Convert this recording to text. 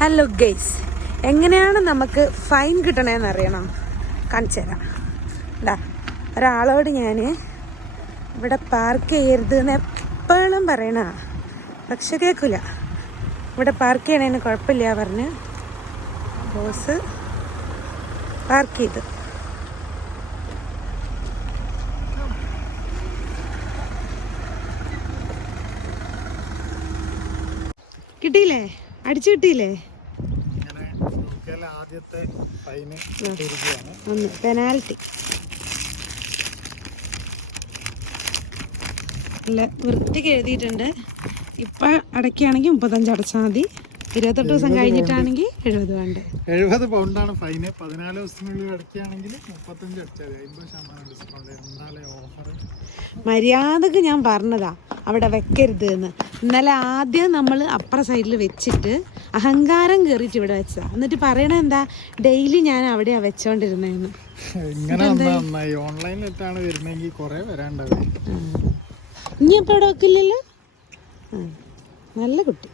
Hello guys, എങ്ങനെയാണ് നമുക്ക് fine കിട്ടണേന്ന് അറിയണം. കാണിച്ചു തരാം. എന്താ ഒരാളോട് ഞാൻ ഇവിടെ പാർക്ക് ചെയ്യരുത് എന്ന് എപ്പോഴും പറയണ, പക്ഷെ കേൾക്കില്ല. ഇവിടെ പാർക്ക് ചെയ്യണേന് കുഴപ്പമില്ല പറഞ്ഞ് ബോസ് പാർക്ക് ചെയ്തു. കിട്ടിയില്ലേ? അടിച്ചു കിട്ടിയില്ലേ? പെനാൽറ്റി അല്ല, വൃത്തിക്ക് എഴുതിയിട്ടുണ്ട്. ഇപ്പം അടയ്ക്കുകയാണെങ്കിൽ 35 അടച്ചാൽ മതി. 28 ദിവസം കഴിഞ്ഞിട്ടാണെങ്കിൽ 70 വേണ്ട. 70 പൗണ്ടാണ് ഫൈന്. 14 ദിവസത്തിനുള്ളിൽ അടയ്ക്കുകയാണെങ്കിൽ 35 അടച്ചാൽ 50% ഡിസ്കൗണ്ട്. എന്തായാലും ഓഫർ മര്യാദക്ക് ഞാൻ പറഞ്ഞതാ അവിടെ വെക്കരുത് എന്ന്. ഇന്നലെ ആദ്യം നമ്മൾ അപ്പുറ സൈഡിൽ വെച്ചിട്ട് അഹങ്കാരം കയറിയിട്ട് ഇവിടെ വെച്ചതാ. എന്നിട്ട് പറയണ എന്താ, ഡെയിലി ഞാൻ അവിടെയാ വെച്ചോണ്ടിരുന്നേന്ന്. ഇങ്ങനെ ഓൺലൈനിലിട്ടാണ് വരുന്നെങ്കിൽ കുറെ വരാണ്ടാവും. ഇനി അപ്പൊ ഇവിടെ വെക്കില്ലല്ലോ. നല്ല കുട്ടി.